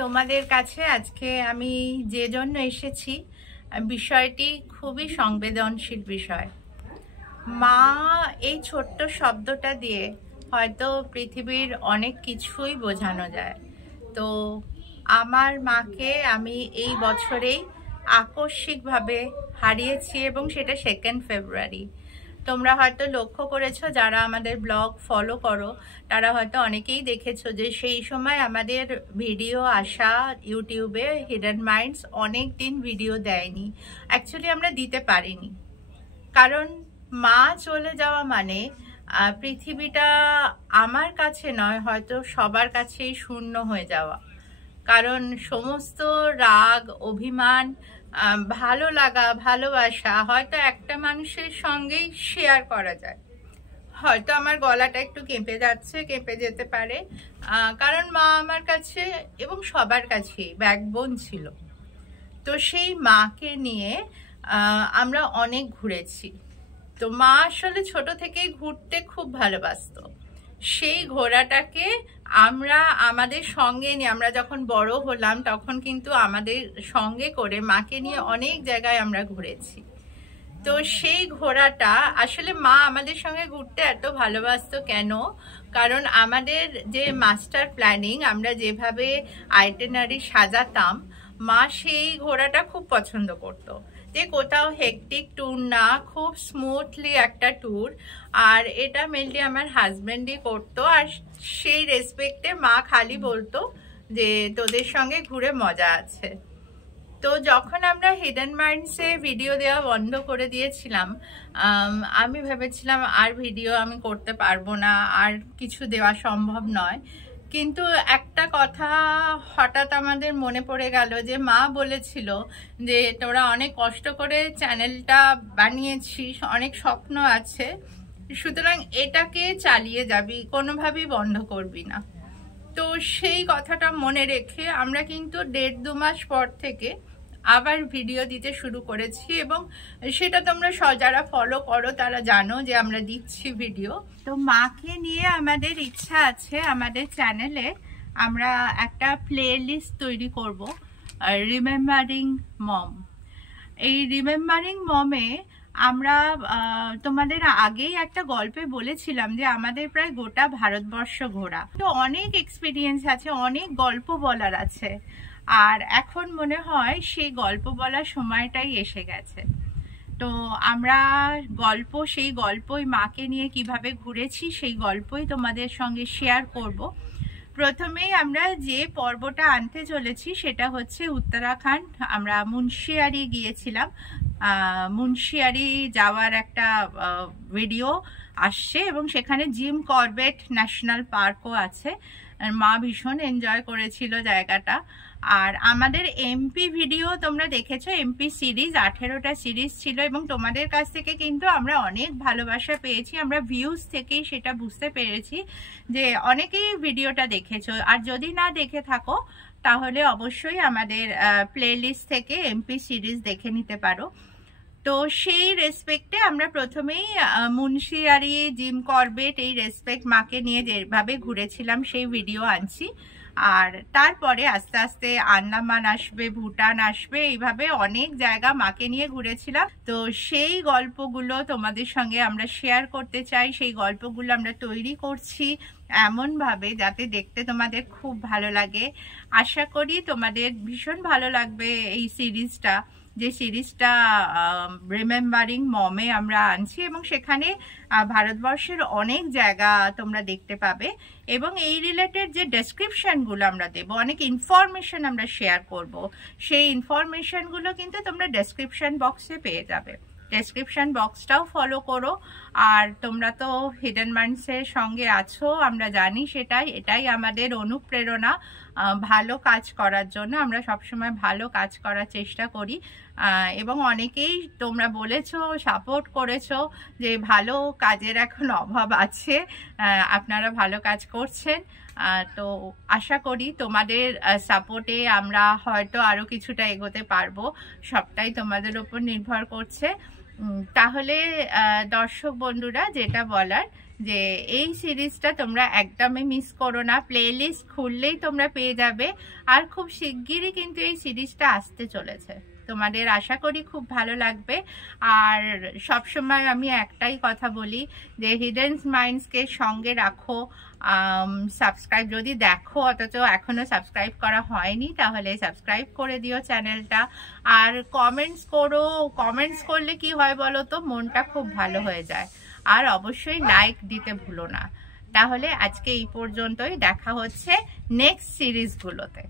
তোমাদের কাছে আজকে আমি যে জন্য এসেছি বিষয়টি খুবই সংবেদনশীল বিষয়। মা এই ছোট্ট শব্দটা দিয়ে হয়তো পৃথিবীর অনেক কিছুই বোঝানো যায়। তো আমার মাকে আমি এই বছরেই আকস্মিকভাবে হারিয়েছি এবং সেটা 2 ফেব্রুয়ারি। তোমরা হয়তো লক্ষ্য করেছো, যারা আমাদের ব্লগ ফলো করো তারা হয়তো অনেকেই দেখেছো যে সেই সময় আমাদের ভিডিও আসা ইউটিউবে হিডেন মাইন্ডস অনেক দিন ভিডিও দেয়নি। অ্যাকচুয়ালি আমরা দিতে পারিনি, কারণ মা চলে যাওয়া মানে পৃথিবীটা আমার কাছে নয়, হয়তো সবার কাছেই শূন্য হয়ে যাওয়া। কারণ সমস্ত রাগ, অভিমান, ভালো লাগা, ভালোবাসা হয়তো একটা মানুষের সঙ্গেই শেয়ার করা যায়। হয়তো আমার গলাটা একটু কেঁপে যাচ্ছে, কেঁপে যেতে পারে, কারণ মা আমার কাছে এবং সবার কাছেই ব্যাকবোন ছিল। তো সেই মাকে নিয়ে আমরা অনেক ঘুরেছি। তো মা আসলে ছোট থেকেই ঘুরতে খুব ভালোবাসতো। সেই ঘোড়াটাকে আমরা আমাদের সঙ্গে নিয়ে, আমরা যখন বড় হলাম তখন কিন্তু আমাদের সঙ্গে করে মাকে নিয়ে অনেক জায়গায় আমরা ঘুরেছি। তো সেই ঘোড়াটা আসলে মা আমাদের সঙ্গে ঘুরতে এত ভালোবাসতো কেন? কারণ আমাদের যে মাস্টার প্ল্যানিং, আমরা যেভাবে আইটিনারি সাজাতাম, মা সেই ঘোড়াটা খুব পছন্দ করতো। যে কোথাও হেকটিক ট্যুর না, খুব স্মুথলি একটা ট্যুর। আর এটা মেনলি আমার হাজব্যান্ডই করতো। আর সেই রেসপেক্টে মা খালি বলতো যে তোদের সঙ্গে ঘুরে মজা আছে। তো যখন আমরা হিডেন মাইন্ডসে ভিডিও দেওয়া বন্ধ করে দিয়েছিলাম, আমি ভেবেছিলাম আর ভিডিও আমি করতে পারবো না, আর কিছু দেওয়া সম্ভব নয়। কিন্তু একটা কথা হঠাৎ আমাদের মনে পড়ে গেল যে মা বলেছিল যে তোরা অনেক কষ্ট করে চ্যানেলটা বানিয়েছিস, অনেক স্বপ্ন আছে, সুতরাং এটাকে চালিয়ে যাবি, কোনোভাবেই বন্ধ করবি না। তো সেই কথাটা মনে রেখে আমরা কিন্তু 1.5-2 মাস পর থেকে আবার ভিডিও দিতে শুরু করেছি, এবং সেটা তোমরা যারা ফলো করো তারা জানো যে আমরা দিচ্ছি ভিডিও। তো মাকে নিয়ে আমাদের ইচ্ছা আছে আমাদের চ্যানেলে আমরা একটা প্লে লিস্ট তৈরি করব, রিমেম্বারিং মম। এই রিমেম্বারিং মমে আমরা তোমাদের আগেই একটা গল্পে বলেছিলাম যে আমাদের প্রায় গোটা ভারতবর্ষ ঘোরা, তো অনেক এক্সপিরিয়েন্স আছে, অনেক গল্প বলার আছে। আর এখন মনে হয় সেই গল্প বলার সময়টাই এসে গেছে। তো আমরা সেই গল্পই মাকে নিয়ে কিভাবে ঘুরেছি সেই গল্পই তোমাদের সঙ্গে শেয়ার করব। প্রথমেই আমরা যে পর্বটা আনতে চলেছি সেটা হচ্ছে উত্তরাখণ্ড। আমরা মুন্সিয়ারি গিয়েছিলাম। মুন্সিয়ারি যাওয়ার একটা ভিডিও আসছে এবং সেখানে জিম করবেট ন্যাশনাল পার্কও আছে। মা ভীষণ এনজয় করেছিল জায়গাটা। আর আমাদের এমপি ভিডিও তোমরা দেখেছো, এমপি সিরিজ 18টা সিরিজ ছিল, এবং তোমাদের কাছ থেকে কিন্তু আমরা অনেক ভালোবাসা পেয়েছি। আমরা ভিউজ থেকেই সেটা বুঝতে পেরেছি যে অনেকেই ভিডিওটা দেখেছো। আর যদি না দেখে থাকো তাহলে অবশ্যই আমাদের প্লেলিস্ট থেকে এমপি সিরিজ দেখে নিতে পারো। তো সেই রেসপেক্টে আমরা প্রথমেই মুন্সিয়ারি, জিম করবেট, এই রেসপেক্ট মাকে নিয়ে যেভাবে ঘুরেছিলাম সেই ভিডিও আনছি। আর তারপরে আস্তে আস্তে আন্দামান আসবে, ভুটান আসবে, এইভাবে অনেক জায়গা মাকে নিয়ে ঘুরেছিলাম। তো সেই গল্পগুলো তোমাদের সঙ্গে আমরা শেয়ার করতে চাই। সেই গল্পগুলো আমরা তৈরি করছি এমনভাবে যাতে দেখতে তোমাদের খুব ভালো লাগে। আশা করি তোমাদের ভীষণ ভালো লাগবে এই সিরিজটা, যে সিরিজটা রিমেম্বারিং মমে আমরা আনছি, এবং সেখানে ভারতবর্ষের অনেক জায়গা তোমরা দেখতে পাবে। এবং এই রিলেটেড যে ডেসক্রিপশনগুলো আমরা দেবো, অনেক ইনফরমেশন আমরা শেয়ার করব, সেই ইনফরমেশনগুলো কিন্তু তোমরা ডেসক্রিপশন বক্সে পেয়ে যাবে। ডেসক্রিপশন বক্সটাও ফলো করো। আর তোমরা তো হিডেন মাইন্ডসের সঙ্গে আছো, আমরা জানি, এটাই আমাদের অনুপ্রেরণা ভালো কাজ করার জন্য। আমরা সবসময় ভালো কাজ করার চেষ্টা করি, এবং অনেকেই তোমরা বলেছো, সাপোর্ট করেছো যে ভালো কাজের এখন অভাব আছে, আপনারা ভালো কাজ করছেন। তো আশা করি তোমাদের সাপোর্টে আমরা হয়তো আরও কিছুটা এগোতে পারবো। সবটাই তোমাদের উপর নির্ভর করছে। তাহলে দর্শক বন্ধুরা, যেটা বলার যে এই সিরিজটা তোমরা একদমই মিস করো না, প্লেলিস্ট খুললেই তোমরা পেয়ে যাবে। আর খুব শিগগিরই কিন্তু এই সিরিজটা আসতে চলেছে, তোমাদের আশা করি খুব ভালো লাগবে। আর সবসময় আমি একটাই কথা বলি যে হিডেন মাইন্ডসকে সঙ্গে রাখো, সাবস্ক্রাইব যদি দেখো অথচ এখনো সাবস্ক্রাইব করা হয়নি তাহলে সাবস্ক্রাইব করে দিও চ্যানেলটা। আর কমেন্টস করো, কমেন্টস করলে কি হয় বলো তো, মনটা খুব ভালো হয়ে যায়। আর অবশ্যই লাইক দিতে ভুলো না। তাহলে আজকে এই পর্যন্তই, দেখা হচ্ছে নেক্সট সিরিজগুলোতে।